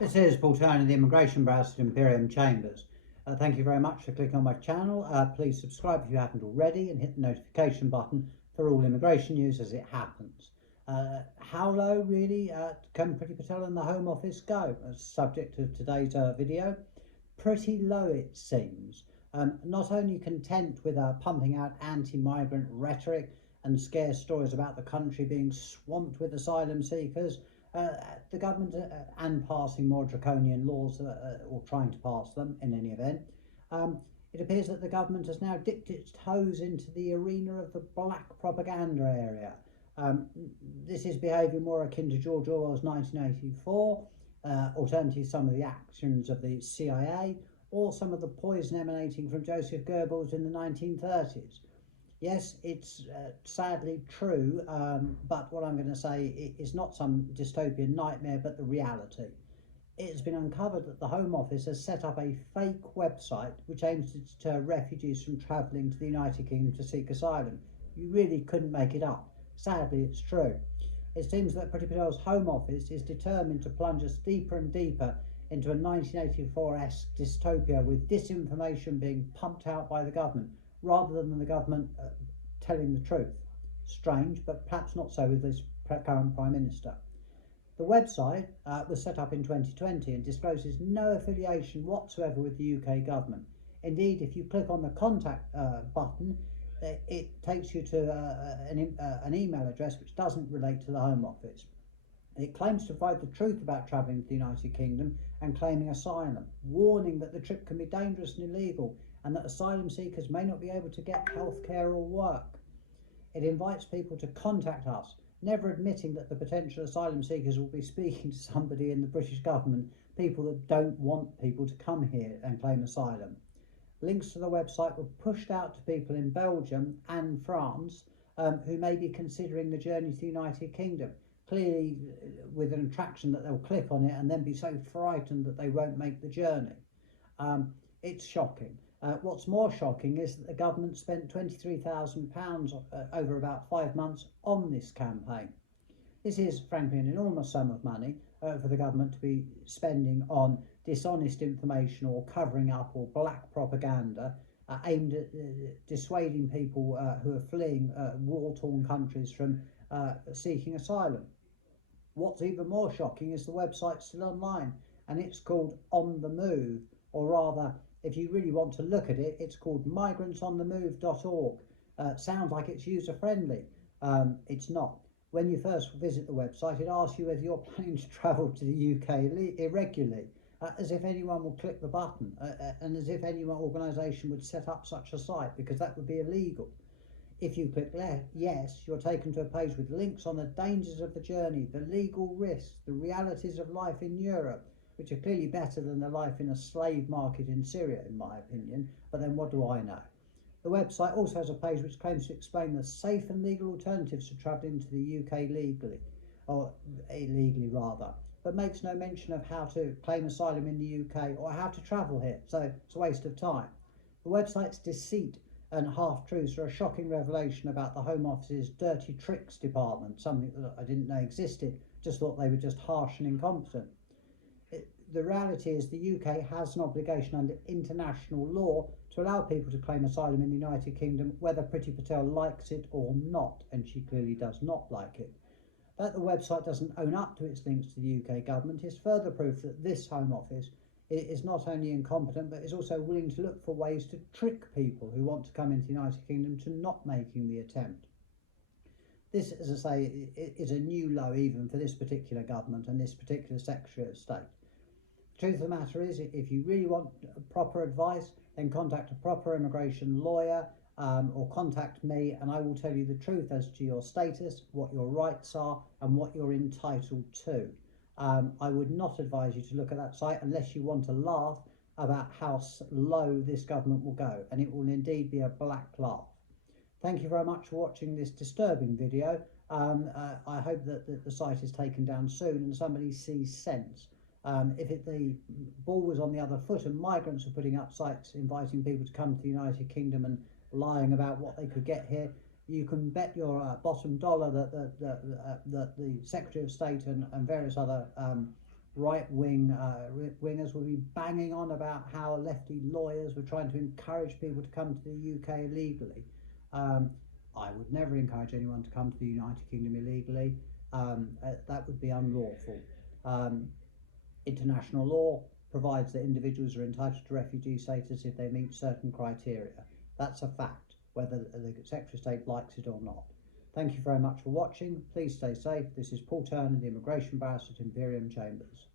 This is Patel, the immigration Barrister at Imperium Chambers. Thank you very much for clicking on my channel. Please subscribe if you haven't already and hit the notification button for all immigration news as it happens. How low really can Priti Patel and the Home Office go? As subject of today's video. Pretty low it seems. Not only content with pumping out anti-migrant rhetoric and scare stories about the country being swamped with asylum seekers, the government and passing more draconian laws or trying to pass them in any event, it appears that the government has now dipped its toes into the arena of the black propaganda area. This is behaviour more akin to George Orwell's 1984, alternatively some of the actions of the CIA, or some of the poison emanating from Joseph Goebbels in the 1930s. Yes, it's sadly true, but what I'm going to say is not some dystopian nightmare, but the reality. It has been uncovered that the Home Office has set up a fake website which aims to deter refugees from travelling to the United Kingdom to seek asylum. You really couldn't make it up. Sadly, it's true. It seems that Priti Patel's Home Office is determined to plunge us deeper and deeper into a 1984-esque dystopia, with disinformation being pumped out by the government, rather than the government telling the truth. Strange, but perhaps not so with this current Prime Minister. The website was set up in 2020 and discloses no affiliation whatsoever with the UK government. Indeed, if you click on the contact button, it takes you to an email address which doesn't relate to the Home Office. It claims to provide the truth about travelling to the United Kingdom and claiming asylum, warning that the trip can be dangerous and illegal, and that asylum seekers may not be able to get health care or work. It invites people to contact us, never admitting that the potential asylum seekers will be speaking to somebody in the British government, people that don't want people to come here and claim asylum. Links to the website were pushed out to people in Belgium and France who may be considering the journey to the United Kingdom, clearly with an attraction that they'll click on it and then be so frightened that they won't make the journey. It's shocking. What's more shocking is that the government spent £23,000 over about 5 months on this campaign. This is frankly an enormous sum of money for the government to be spending on dishonest information or covering up or black propaganda aimed at dissuading people who are fleeing war-torn countries from seeking asylum. What's even more shocking is the website's still online, and it's called On the Move, or rather, if you really want to look at it, it's called migrantsonthemove.org. Sounds like it's user-friendly. It's not. When you first visit the website, it asks you whether you're planning to travel to the UK irregularly, as if anyone will click the button, and as if any organisation would set up such a site, because that would be illegal. If you click yes, you're taken to a page with links on the dangers of the journey, the legal risks, the realities of life in Europe, which are clearly better than the life in a slave market in Syria, in my opinion, but then what do I know? The website also has a page which claims to explain the safe and legal alternatives to travelling to the UK legally, or illegally rather, but makes no mention of how to claim asylum in the UK or how to travel here, so it's a waste of time. The website's deceit and half-truths are a shocking revelation about the Home Office's dirty tricks department, something that I didn't know existed, just thought they were just harsh and incompetent. The reality is the UK has an obligation under international law to allow people to claim asylum in the United Kingdom, whether Priti Patel likes it or not, and she clearly does not like it. That the website doesn't own up to its links to the UK government is further proof that this Home Office is not only incompetent, but is also willing to look for ways to trick people who want to come into the United Kingdom to not making the attempt. This, as I say, is a new low even for this particular government and this particular Secretary of State. The truth of the matter is, if you really want proper advice, then contact a proper immigration lawyer or contact me, and I will tell you the truth as to your status, what your rights are, and what you're entitled to. I would not advise you to look at that site unless you want to laugh about how low this government will go, and it will indeed be a black laugh. Thank you very much for watching this disturbing video. I hope that the site is taken down soon and somebody sees sense. If the ball was on the other foot and migrants were putting up sites inviting people to come to the United Kingdom and lying about what they could get here, you can bet your bottom dollar that the Secretary of State and various other right-wingers would be banging on about how lefty lawyers were trying to encourage people to come to the UK illegally. I would never encourage anyone to come to the United Kingdom illegally. That would be unlawful. International law provides that individuals are entitled to refugee status if they meet certain criteria. That's a fact, whether the Secretary of State likes it or not. Thank you very much for watching. Please stay safe. This is Paul Turner, the Immigration Barrister at Imperium Chambers.